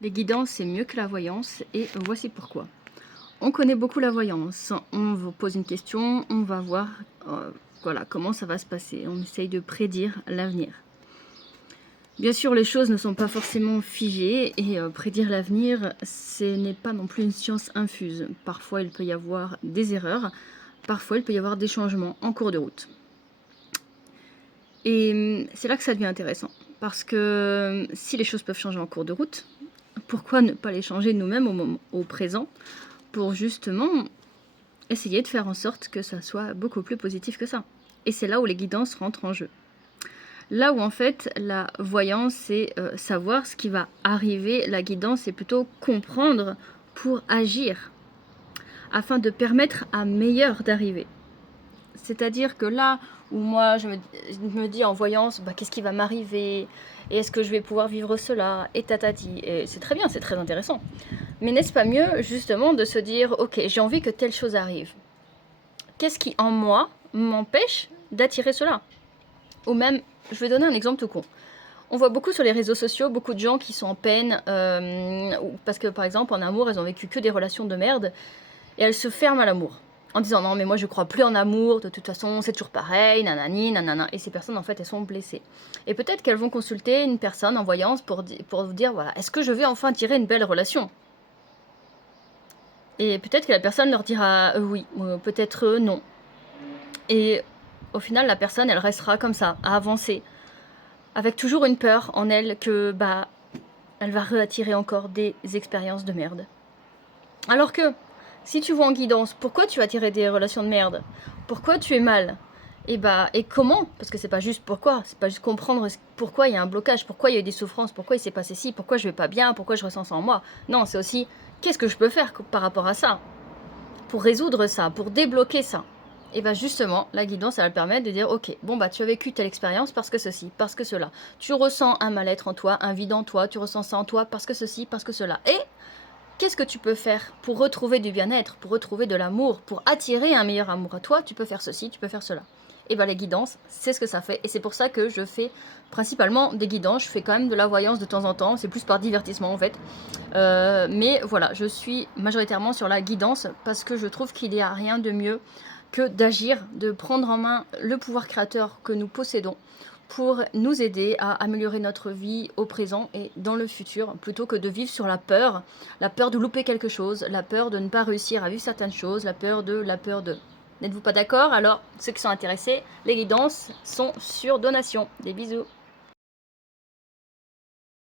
Les guidances, c'est mieux que la voyance et voici pourquoi. On connaît beaucoup la voyance. On vous pose une question, on va voir voilà, comment ça va se passer. On essaye de prédire l'avenir. Bien sûr, les choses ne sont pas forcément figées et prédire l'avenir, ce n'est pas non plus une science infuse. Parfois, il peut y avoir des erreurs, parfois, il peut y avoir des changements en cours de route. Et c'est là que ça devient intéressant. Parce que si les choses peuvent changer en cours de route, pourquoi ne pas les changer nous-mêmes au présent pour justement essayer de faire en sorte que ça soit beaucoup plus positif que ça. Et c'est là où les guidances rentrent en jeu. Là où en fait la voyance c'est savoir ce qui va arriver, la guidance c'est plutôt comprendre pour agir afin de permettre à meilleur d'arriver. C'est-à-dire que là où moi je me dis en voyance, bah, qu'est-ce qui va m'arriver, et est-ce que je vais pouvoir vivre cela, et tatati, et c'est très bien, c'est très intéressant. Mais n'est-ce pas mieux justement de se dire, ok, j'ai envie que telle chose arrive. Qu'est-ce qui en moi m'empêche d'attirer cela? Ou même, je vais donner un exemple tout con. On voit beaucoup sur les réseaux sociaux, beaucoup de gens qui sont en peine, parce que par exemple en amour, elles ont vécu que des relations de merde, et elles se ferment à l'amour. En disant non mais moi je crois plus en amour, de toute façon c'est toujours pareil, nanani, nanana. Et ces personnes en fait elles sont blessées. Et peut-être qu'elles vont consulter une personne en voyance pour vous dire voilà, est-ce que je vais enfin tirer une belle relation? Et peut-être que la personne leur dira oui, peut-être non. Et au final la personne elle restera comme ça, à avancer. Avec toujours une peur en elle que bah elle va réattirer encore des expériences de merde. Alors que si tu vois en guidance, pourquoi tu as attiré des relations de merde? Pourquoi tu es mal? Et comment? Parce que c'est pas juste pourquoi, c'est pas juste comprendre pourquoi il y a un blocage, pourquoi il y a eu des souffrances, pourquoi il s'est passé ci, pourquoi je vais pas bien, pourquoi je ressens ça en moi. Non, c'est aussi qu'est-ce que je peux faire par rapport à ça, pour résoudre ça, pour débloquer ça. Et bien justement, la guidance, elle va permettre de dire, ok, bon bah tu as vécu telle expérience parce que ceci, parce que cela. Tu ressens un mal-être en toi, un vide en toi, tu ressens ça en toi parce que ceci, parce que cela. Et qu'est-ce que tu peux faire pour retrouver du bien-être, pour retrouver de l'amour, pour attirer un meilleur amour à toi? Tu peux faire ceci, tu peux faire cela. Et bien les guidances, c'est ce que ça fait. Et c'est pour ça que je fais principalement des guidances. Je fais quand même de la voyance de temps en temps. C'est plus par divertissement en fait. Mais voilà, je suis majoritairement sur la guidance parce que je trouve qu'il n'y a rien de mieux que d'agir, de prendre en main le pouvoir créateur que nous possédons pour nous aider à améliorer notre vie au présent et dans le futur, plutôt que de vivre sur la peur de louper quelque chose, la peur de ne pas réussir à vivre certaines choses, la peur de... N'êtes-vous pas d'accord? Alors, ceux qui sont intéressés, les guidances sont sur donation. Des bisous.